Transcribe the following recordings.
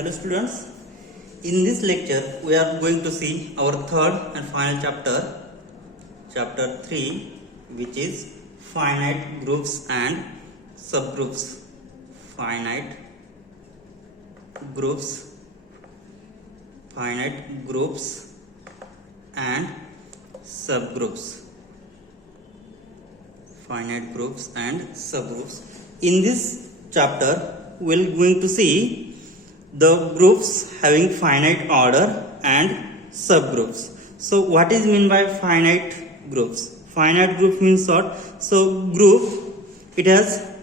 Hello students, in this lecture we are going to see our third and final chapter 3, which is finite groups and subgroups. Finite groups and subgroups. Finite groups and subgroups. In this chapter we are going to see the groups having finite order and subgroups. So what is mean by finite groups? Finite group means what? So group, it has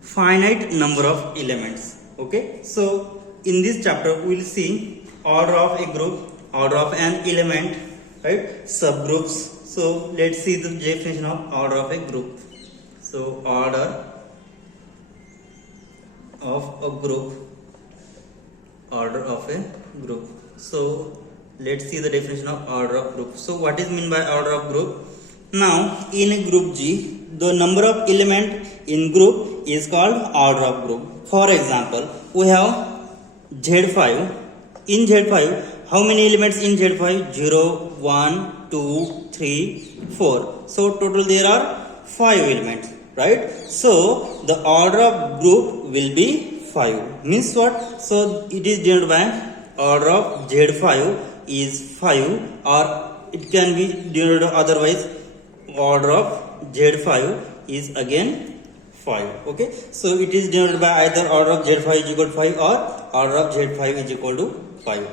finite number of elements. Okay, so in this chapter we will see order of a group, order of an element, right? Subgroups. So let's see the definition of order of a group. So order of a group, order of a group. So let's see the definition of order of group. So what is mean by order of group? Now in a group G, the number of element in group is called order of group. For example, we have Z5. In Z5, how many elements in Z5? 0, 1, 2, 3, 4. So total there are 5 elements, right? So the order of group will be 5. Means what? So it is denoted by order of Z5 is 5, or it can be denoted otherwise order of Z5 is again 5. Okay, so it is denoted by either order of Z5 is equal to 5 or order of Z5 is equal to 5.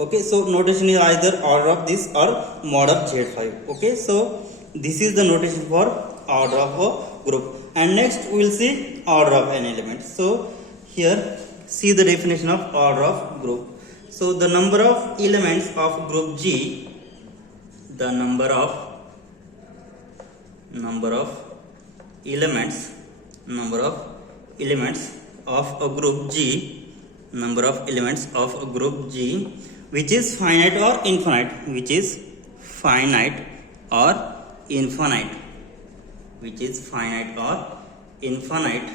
Okay, so notation is either order of this or mod of Z5. Okay, so this is the notation for order of a group. And next we will see order of an element. So here see the definition of order of group. So the number of elements of group G, the number of elements of a group G, number of elements of a group G, which is finite or infinite, which is finite or infinite, which is finite or infinite,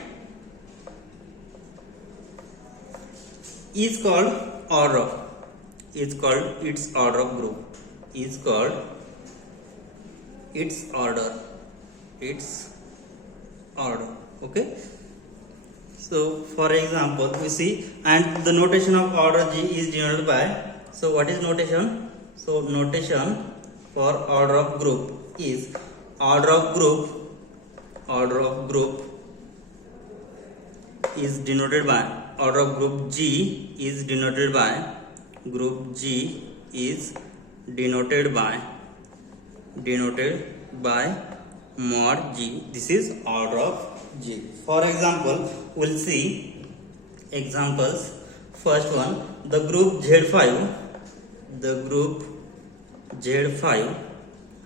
is called order of, is called its order of group, is called its order, okay. So for example we see, and the notation of order G is denoted by, so what is notation? So notation for order of group is order of group is denoted by, order of group G is denoted by, group G is denoted by mod G. This is order of G. For example, we'll see examples. First one, the group Z5,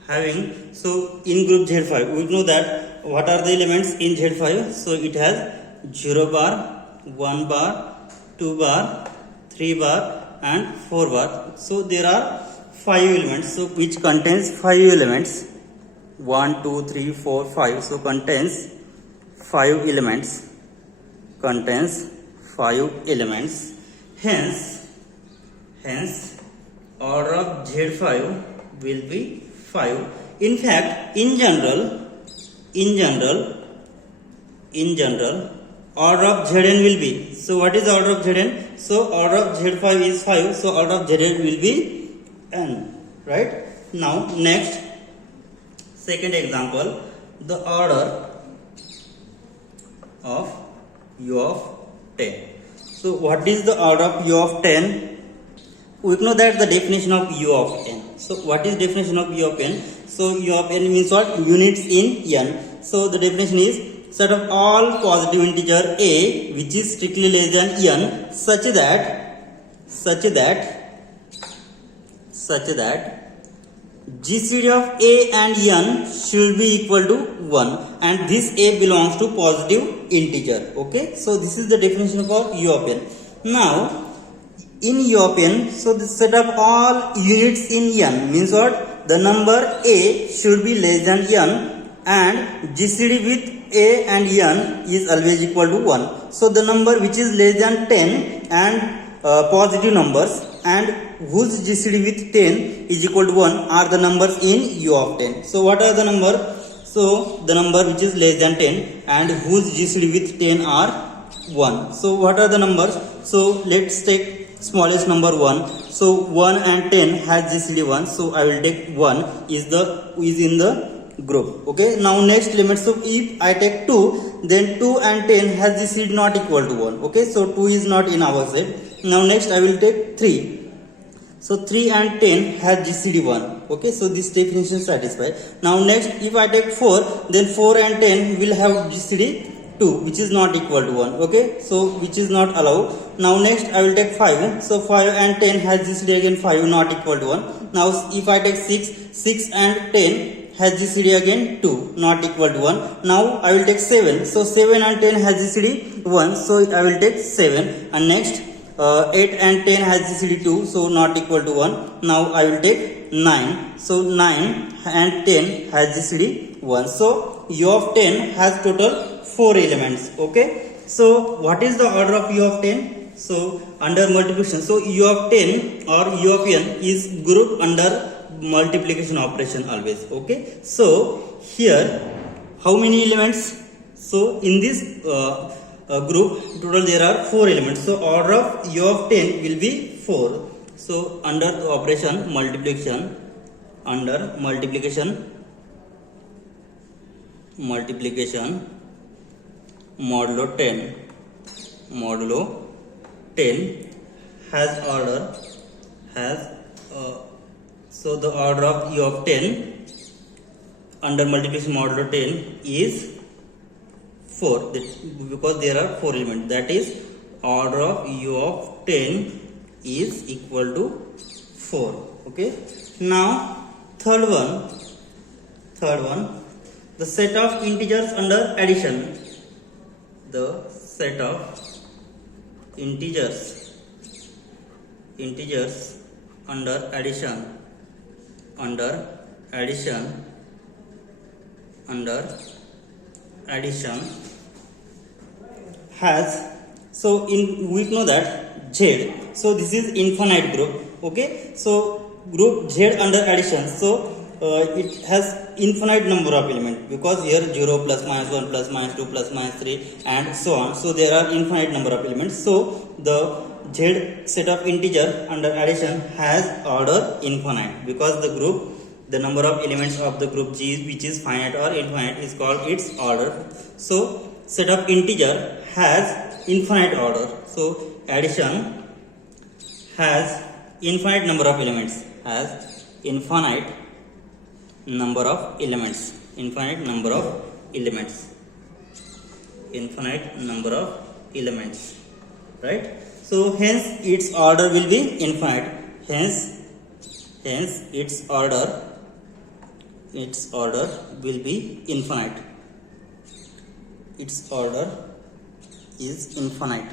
having, so in group Z5 we know that what are the elements in Z5? So it has 0 bar, 1 bar, 2 bar, 3 bar and 4 bar. So there are 5 elements, so which contains 5 elements, 1, 2, 3, 4, 5. So contains 5 elements, hence order of Z5 will be 5. In fact, in general, order of Zn will be, so what is order of Zn? So order of Z5 is 5, so order of Zn will be n, right? Now next, second example, the order of U of 10. So what is the order of U of 10? We know that the definition of U of n. So what is definition of U of n? So U of n means what? Units in n. So the definition is set of all positive integer a which is strictly less than n such that GCD of a and n should be equal to 1, and this a belongs to positive integer. Okay, so this is the definition for U of n. Now in U of n, so the set of all units in n means what? The number a should be less than n, and GCD with a and n is always equal to 1. So the number which is less than 10 and positive numbers and whose GCD with 10 is equal to 1 are the numbers in U of 10. So what are the number? So the number which is less than 10 and whose GCD with 10 are 1. So what are the numbers? So let's take smallest number 1. So 1 and 10 has GCD 1. So I will take 1 is in the group. Okay. Now next limit. So if I take 2, then 2 and 10 has GCD not equal to 1. Okay. So 2 is not in our set. Now next I will take 3. So 3 and 10 has GCD 1. Okay, so this definition satisfied. Now next, if I take 4, then 4 and 10 will have GCD 2, which is not equal to 1. Okay, so which is not allowed. Now next, I will take 5. So 5 and 10 has GCD again 5, not equal to 1. Now if I take 6, 6 and 10 has GCD again 2, not equal to 1. Now I will take 7. So 7 and 10 has GCD 1. So I will take 7. And next, 8 and 10 has GCD 2, so not equal to 1. Now I will take 9. So 9 and 10 has GCD 1. So U of 10 has total 4 elements. Okay. So what is the order of U of 10? So under multiplication. So U of 10 or U of n is group under multiplication operation always. Okay. So here how many elements? So in this group total there are 4 elements. So order of U of 10 will be 4. So under the operation multiplication, under multiplication modulo 10 has order so the order of U of 10 under multiplication modulo 10 is 4, because there are 4 elements. That is order of U of 10 is equal to 4. Okay. Now third one, the set of integers under addition. The set of integers under addition has, so we know that Z, so this is infinite group. Okay, so group Z under addition, so it has infinite number of elements, because here 0 plus minus 1 plus minus 2 plus minus 3 and so on. So there are infinite number of elements. So the Z set of integer under addition has order infinite, because the number of elements of the group G, which is finite or infinite, is called its order. So set of integer has infinite order. So addition has infinite number of elements, infinite number of elements, right? So hence its order will be infinite. Hence its order will be infinite. Its order is infinite,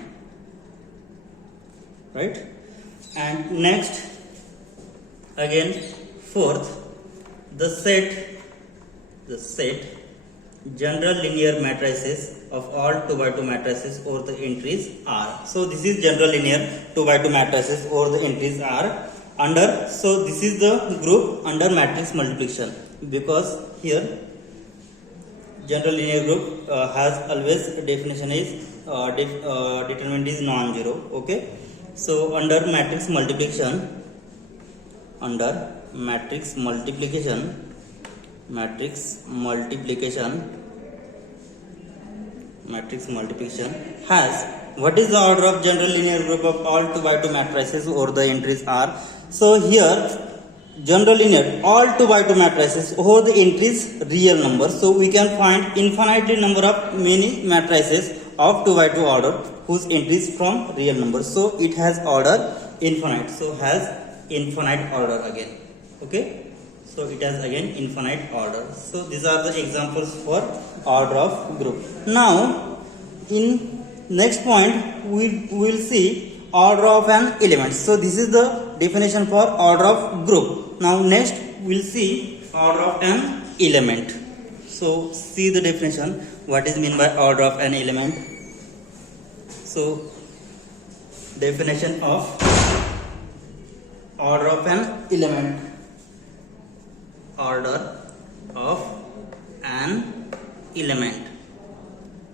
right? And next, again fourth, the set general linear matrices of all 2 by 2 matrices over the entries R. So this is general linear 2 by 2 matrices over the entries R under, so this is the group under matrix multiplication, because here general linear group has always definition is determinant is non-zero. Okay, so under matrix multiplication has, what is the order of general linear group of all 2 by 2 matrices over the entries R? So here general linear all 2 by 2 matrices over the entries real number. So we can find infinitely number of many matrices of 2 by 2 order whose entries from real numbers. So it has order infinite. So has infinite order again. Okay. So it has again infinite order. So these are the examples for order of group. Now in next point we will see order of an element. So this is the definition for order of group. Now next we will see order of an element. So see the definition, what is meant by order of an element. So definition of order of an element. Order of an element.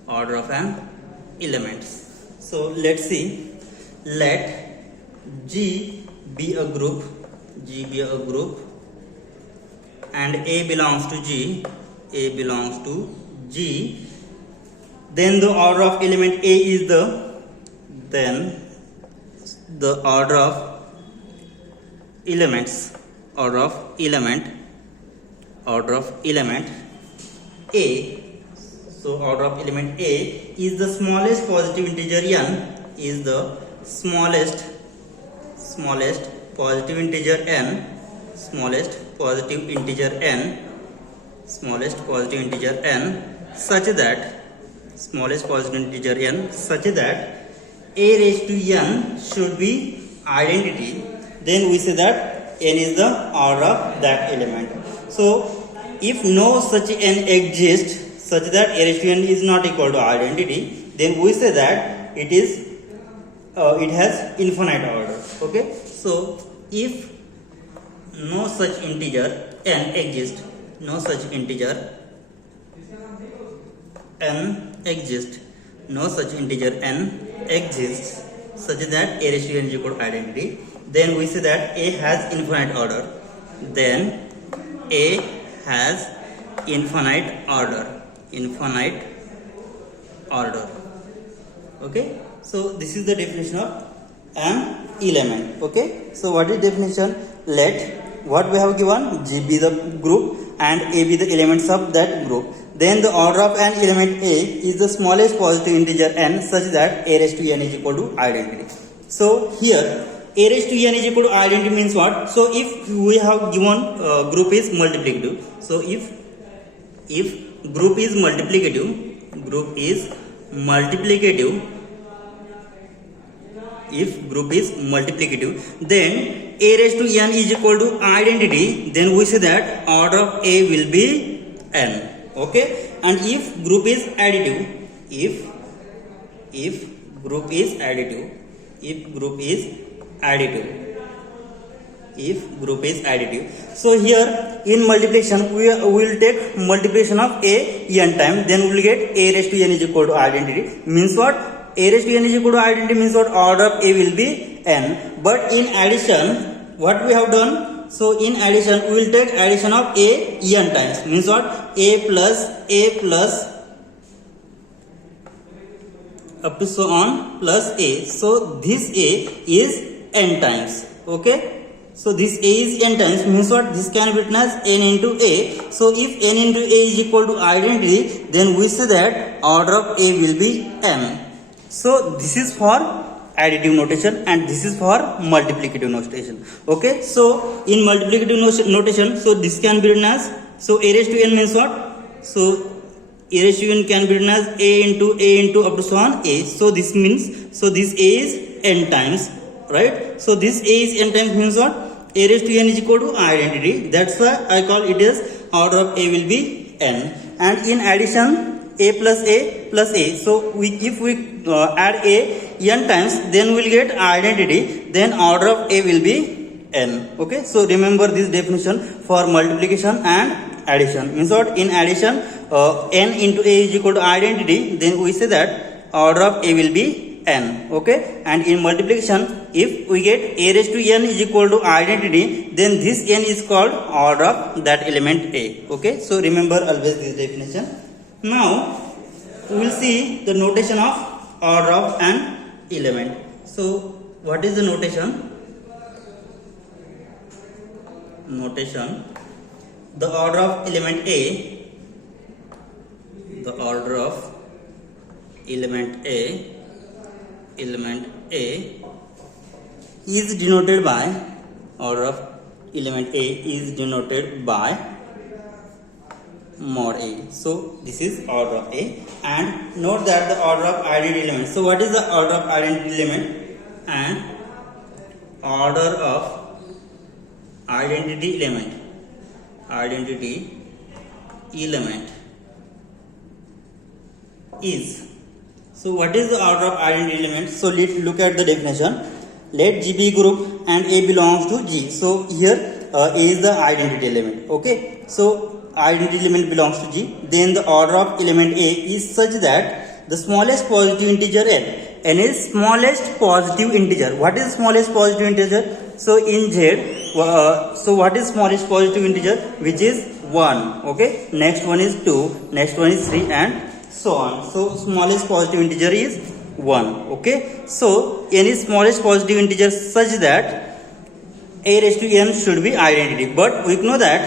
Order of an element. So let's see. Let G be a group. G be a group, and A belongs to G. A belongs to G. Then the order of element A is the order of elements. Order of element A. So order of element A is the smallest positive integer n, is the smallest positive integer n, smallest positive integer n, such that A raised to n should be identity. Then we say that n is the order of that element. So if no such n exists such that A raised to n is not equal to identity, then we say that it has infinite order. Okay, so if no such integer n exists, such that A raised to n is equal to identity, then we say that A has infinite order. Okay, so this is the definition of an element. Okay, so what is definition? Let what we have given, G be the group and A be the elements of that group. Then the order of an element A is the smallest positive integer n such that A raised to n is equal to identity. So here A raised to n is equal to identity means what? So if we have given group is multiplicative. So if group is multiplicative, then A raised to n is equal to identity, then we say that order of A will be n. Okay, and if group is additive, so here in multiplication we will take multiplication of A n time, then we will get A raised to n is equal to identity. Means what? A raised to n is equal to identity means what? Order of A will be n. But in addition, what we have done? So in addition, we will take addition of A n times. Means what? A plus up to so on plus A. So this A is n times. Okay. So this A is n times means what? This can be written as n into A. So if n into A is equal to identity, then we say that order of A will be n. So this is for additive notation and this is for multiplicative notation. Okay, so in multiplicative notation, so this can be written as, so A raised to n means what? So A raised to n can be written as A into up to so on A. So this means, so this A is n times, right? So this A is n times means what? A raised to n is equal to identity. That's why I call it as order of A will be n. And in addition, A plus A. So if we add A n times, then we'll get identity. Then order of A will be n. Okay, so remember this definition for multiplication and addition. Means what? In addition, n into A is equal to identity. Then we say that order of A will be n. Okay, and in multiplication, if we get A raised to n is equal to identity, then this n is called order of that element A. Okay, so remember always this definition. Now we will see the notation of order of an element. So what is the notation? The order of element A is denoted by, order of element A is denoted by mod A. So this is order of A, and note that the order of identity element. So what is the order of identity element? And order of identity element is, So what is the order of identity element? So let's look at the definition. Let G be group and A belongs to G. So here A is the identity element. Okay. So identity element belongs to G. Then the order of element A is such that the smallest positive integer n is smallest positive integer. What is smallest positive integer? So in Z, so what is smallest positive integer? Which is 1. Okay. Next one is 2. Next one is 3 and so on. So smallest positive integer is 1. Okay. So n is smallest positive integer such that a raised to n should be identity. But we know that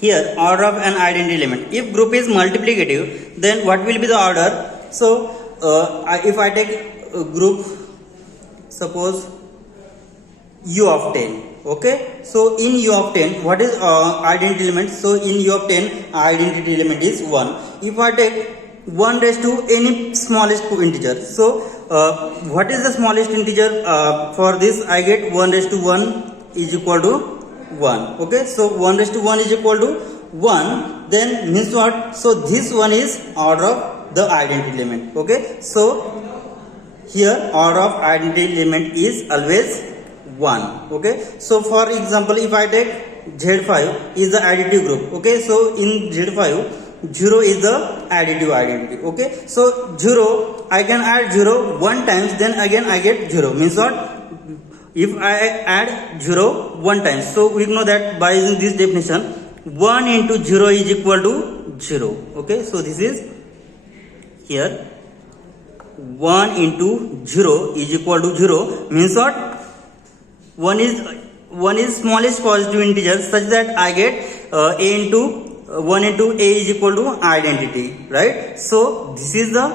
here order of an identity element. If group is multiplicative, then what will be the order? So if I take a group, suppose u of 10. Okay. So in u of 10, what is identity element? So in u of 10, identity element is 1. If I take 1 raised to any smallest integer, so what is the smallest integer? For this I get 1 raised to 1 is equal to 1. Okay. So 1 raised to 1 is equal to 1. Then means what? So this one is order of the identity element. Okay. So here order of identity element is always 1. Okay. So for example, if I take Z5 is the additive group. Okay. So in Z5, 0 is the additive identity. Okay. So 0, I can add 0 one times, then again I get 0. Means what? If I add 0 one time. So we know that by using this definition, 1 into 0 is equal to 0. Okay. So this is here 1 into 0 is equal to 0. Means what? 1 is smallest positive integer such that I get a into 1 into a is equal to identity, right? So this is the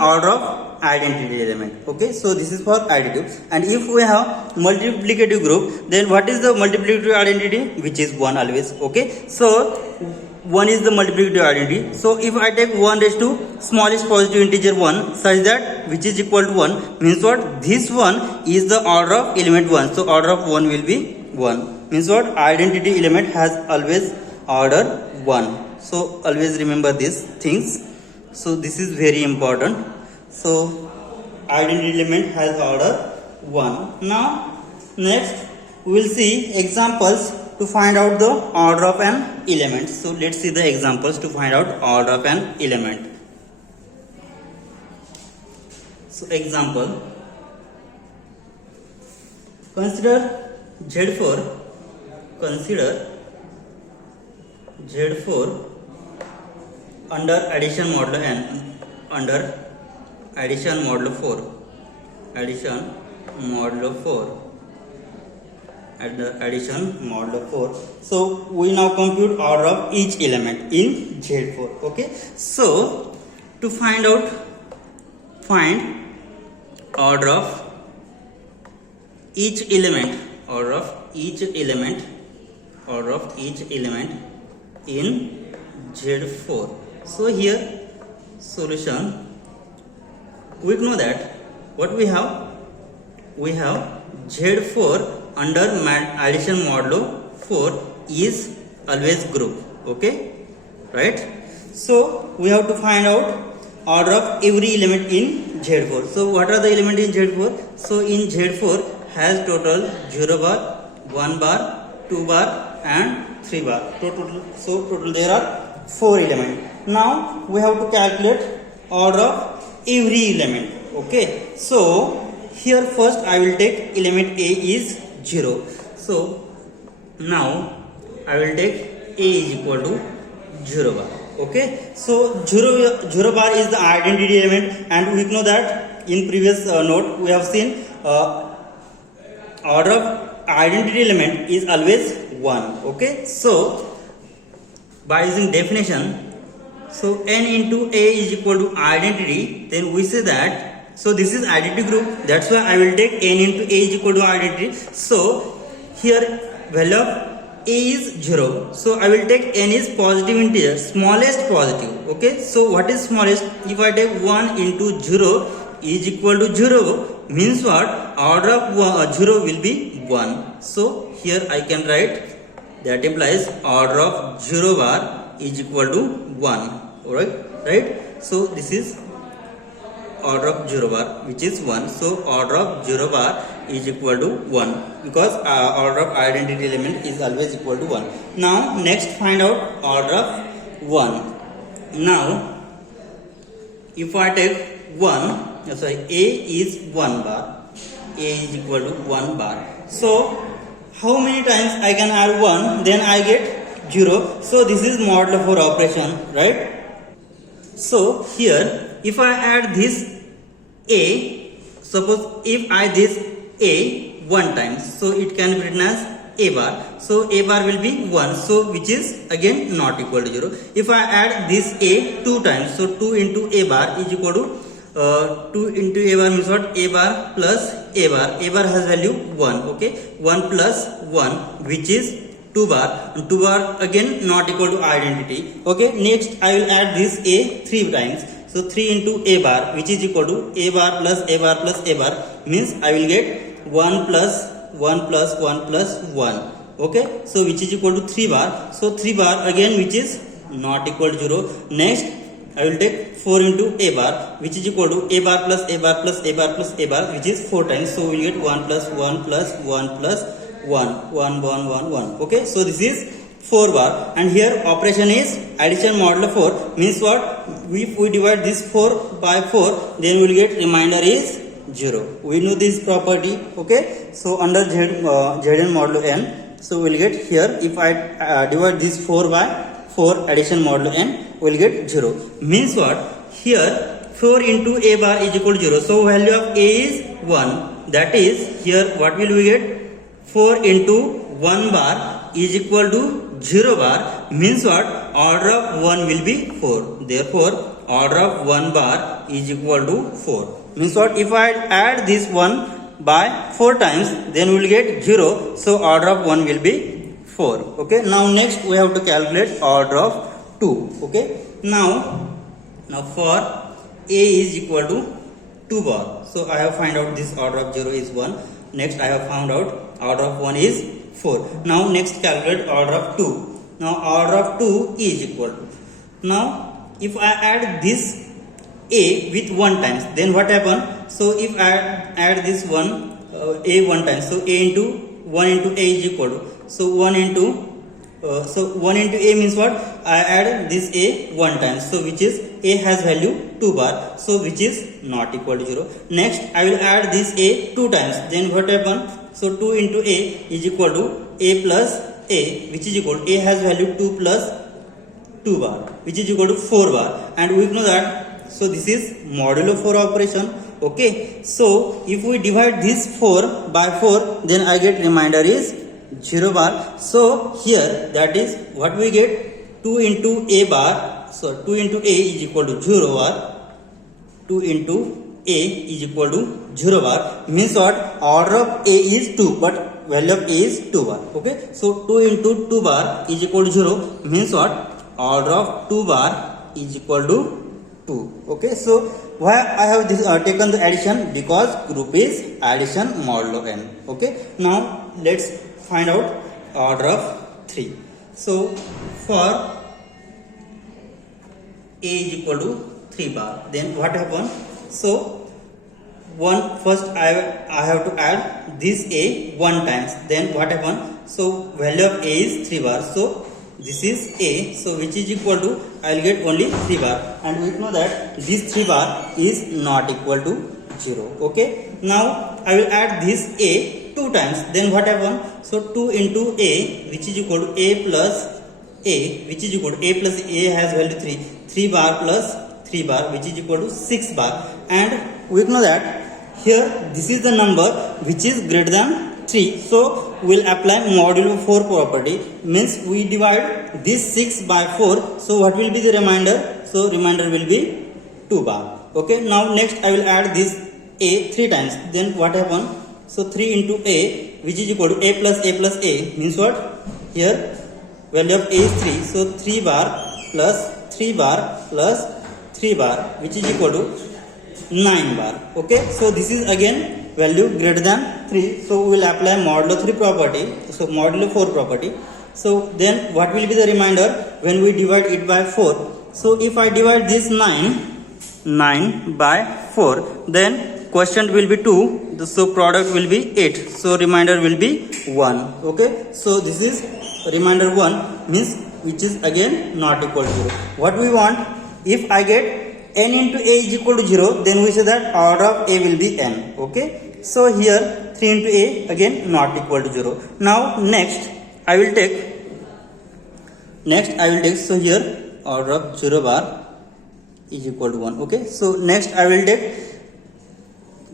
order of identity element. Okay. So this is for additive. And if we have multiplicative group, then what is the multiplicative identity? Which is 1 always. Okay. So 1 is the multiplicative identity. So if I take 1 raised to smallest positive integer 1 such that which is equal to 1, means what? This one is the order of element 1. So order of 1 will be 1. Means what? Identity element has always order 1. So always remember these things. So this is very important. So identity element has order 1. Now next we will see examples to find out the order of an element. So let's see the examples to find out order of an element. So example, consider Z4 under addition modulo n, under addition modulo 4, addition modulo 4, addition modulo 4. So we now compute order of each element in Z4. Okay. So to find order of each element, order of each element in Z4. So here solution, we know that what we have Z4 under addition modulo 4 is always group. Okay, right? So we have to find out order of every element in Z4. So what are the elements in Z4? So in Z4 has total 0 bar, 1 bar, 2 bar and 3 bar. Total there are 4 elements. Now we have to calculate order of every element. Okay. So here first I will take element A is 0. So now I will take A is equal to 0 bar. Okay. So 0 bar is the identity element, and we know that in previous note we have seen order of identity element is always 1. Okay. So by using definition, so n into A is equal to identity, then we say that, so this is identity group, that's why I will take n into A is equal to identity. So here value of A is 0, so I will take n is positive integer, smallest positive. Okay. So what is smallest? If I take 1 into 0 is equal to 0, means what? Order of 0 will be 1. So here I can write, that implies order of 0 bar is equal to 1. Alright, right? So this is order of 0 bar, which is 1. So order of 0 bar is equal to 1, because order of identity element is always equal to 1. Now next find out order of 1. Now if I take 1, A is 1 bar, A is equal to 1 bar. So how many times I can add 1, then I get 0. So this is modulo 4 operation, right? So here if I add this A, suppose if I this A 1 time, so it can be written as A bar. So A bar will be 1, so which is again not equal to 0. If I add this A 2 times, so 2 into A bar is equal to 2 into A bar means what? A bar plus A bar. A bar has value 1, okay? 1 plus 1, which is 2 bar, and 2 bar again not equal to identity, okay? Next I will add this A 3 times, so 3 into A bar, which is equal to A bar plus A bar plus A bar, means I will get 1 plus 1 plus 1 plus 1, okay? So which is equal to 3 bar, so 3 bar again which is not equal to 0. Next I will take 4 into A bar, which is equal to A bar plus A bar plus A bar plus A bar, which is 4 times, so we will get 1 plus 1 plus 1 plus 1, 1, 1, 1, 1, okay? So this is 4 bar, and here operation is addition modulo 4, means what? If we divide this 4 by 4, then we will get remainder is 0. We know this property, okay? So under Zn modulo n, so we will get here, if I divide this 4 by 4 addition modulo n, we will get 0. Means what? Here 4 into A bar is equal to 0. So value of A is 1. That is, here what will we get? 4 into 1 bar is equal to 0 bar, means what? Order of 1 will be 4. Therefore order of 1 bar is equal to 4. Means what? If I add this 1 by 4 times, then we will get 0. So order of 1 will be 4. Okay. Now next we have to calculate order of 2. Okay. Now for A is equal to 2 bar. So I have find out this order of 0 is 1. Next I have found out order of 1 is 4. Now next calculate order of 2. Now order of 2 is equal to. Now if I add this A with 1 times, then what happen? So if I add this one A 1 times, so A into 1 into A is equal to. So 1 into A means what? I add this A 1 times, so which is A has value 2 bar, so which is not equal to 0. Next I will add this A 2 times, then what happen? So 2 into A is equal to A plus A, which is equal to A has value 2 plus 2 bar, which is equal to 4 bar, and we know that, so this is modulo 4 operation. Okay, so if we divide this 4 by 4, then I get remainder is 0 bar. So here that is what we get, 2 into A bar, so 2 into A is equal to 0 bar, 2 into A is equal to 0 bar, means what? Order of A is 2, but value of A is 2 bar. Okay, so 2 into 2 bar is equal to 0, means what? Order of 2 bar is equal to 2. Okay, so why I have this, taken the addition? Because group is addition modulo n. Okay, now let's find out order of 3. So for A is equal to 3 bar, then what happen? So first I have to add this A 1 times, then what happen? So value of A is 3 bar, so this is A, so which is equal to, I will get only 3 bar, and we know that this 3 bar is not equal to 0. Okay, now I will add this A 2 times, then what happen? So 2 into A, which is equal to A plus A, which is equal to A plus A has value 3 bar plus 3 bar, which is equal to 6 bar, and we know that here this is the number which is greater than 3, so we will apply modulo 4 property, means we divide this 6 by 4, so what will be the remainder? So remainder will be 2 bar. Okay, now next I will add this A 3 times, then what happen? So 3 into A, which is equal to A plus A, means what? Here value of A is 3, so 3 bar plus 3 bar plus 3 bar, which is equal to 9 bar. Okay, so this is again value greater than 3, so we will apply modulo 3 property, so modulo 4 property. So then what will be the remainder when we divide it by 4? So if I divide this 9 by 4, then quotient will be 2, so product will be 8, so remainder will be 1. Okay, so this is remainder 1, means which is again not equal to 0. What we want, if I get n into a is equal to 0, then we say that order of a will be n. Okay, so here 3 into a again not equal to 0. Now next I will take, so here order of 0 bar is equal to 1. Okay, so next I will take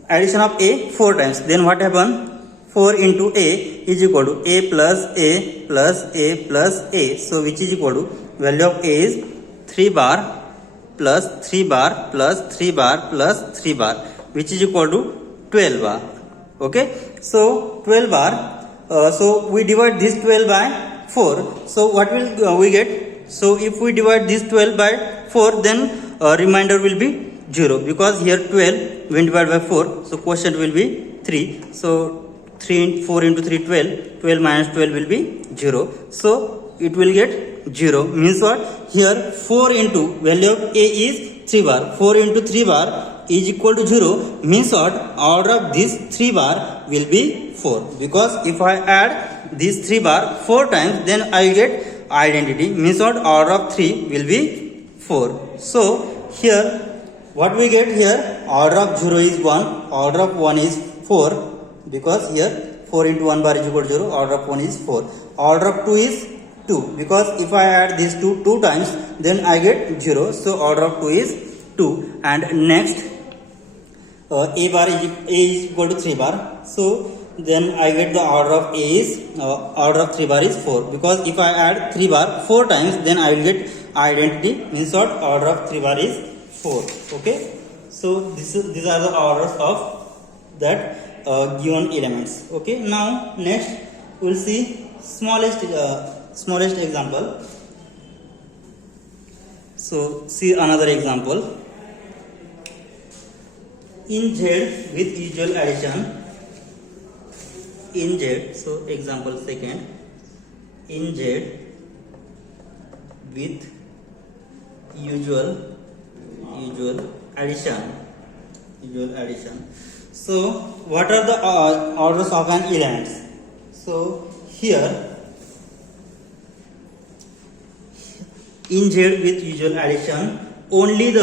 addition of a 4 times. Then what happen? 4 into a is equal to a plus a plus a plus a. So which is equal to, value of a is 3 bar plus 3 bar plus 3 bar plus 3 bar, which is equal to 12 bar. Okay, so 12 bar. So we divide this 12 by 4. So what will we get? So if we divide this 12 by 4, then remainder will be 0, because here 12 when divided by 4, so quotient will be 3. So 4 into 3 12, 12 minus 12 will be 0. So it will get 0, means what? Here 4 into value of a is 3 bar. 4 into 3 bar is equal to 0, means what? Order of this 3 bar will be 4. Because if I add this 3 bar 4 times, then I get identity, means what? Order of 3 will be 4. So here what we get here, order of 0 is 1, order of 1 is 4, because here 4 into 1 bar is equal to 0, order of 1 is 4. Order of 2 is 2, because if I add these 2 times, then I get 0, so order of 2 is 2. And next a bar is equal to 3 bar, so then I get the order of a is order of 3 bar is 4, because if I add 3 bar 4 times, then I will get identity, means what? Order of 3 bar is 4. Okay, so these are the orders of that given elements. Okay, now next we will see smallest example. So see another example. In Z with usual addition, in Z, so example second, in Z with usual addition. So what are the orders of an element? So here in Z with usual addition, only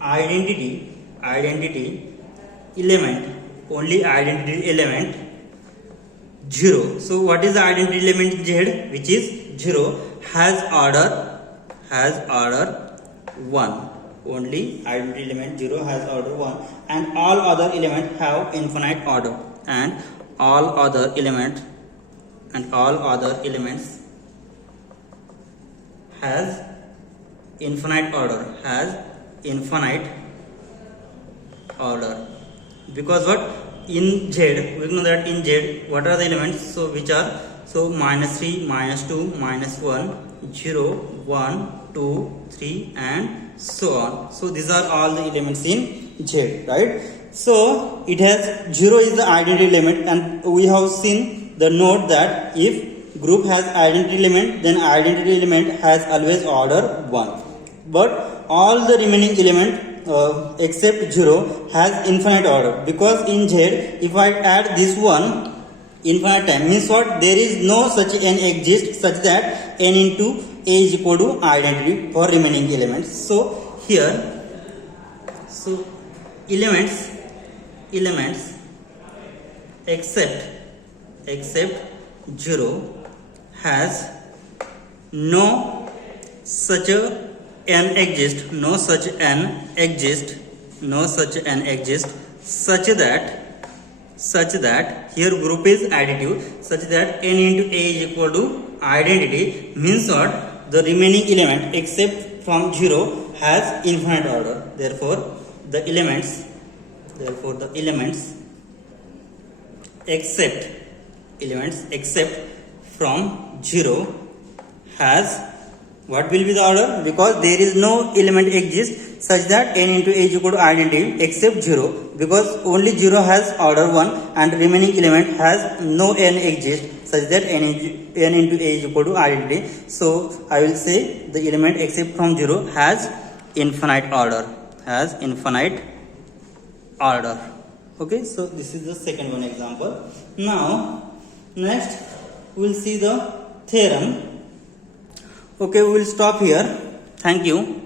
identity element 0. So what is the identity element Z, which is 0, has order 1. Only identity element 0 has order 1, and all other elements have infinite order, and all other elements has infinite order, because what? In Z we know that in Z what are the elements? So which are, so -3, -2, -1, 0, 1, 2, 3 and so on. So these are all the elements in Z, right? So it has 0 is the identity element, and we have seen the note that if group has identity element, then identity element has always order 1. But all the remaining element except 0 has infinite order, because in Z if I add this one infinite time, means what? There is no such n exists such that n into a is equal to identity for remaining elements. So here, so elements except 0 has no such n exists such that here group is additive, such that n into a is equal to identity, means what? The remaining element except from 0 has infinite order. Therefore the elements except from 0 has, what will be the order? Because there is no element exists such that n into a is equal to identity except 0, because only 0 has order 1 and remaining element has no n exist such that n into a is equal to identity. So I will say the element except from 0 has infinite order. Okay, so this is the second one example. Now next we will see the theorem. Okay, we will stop here. Thank you.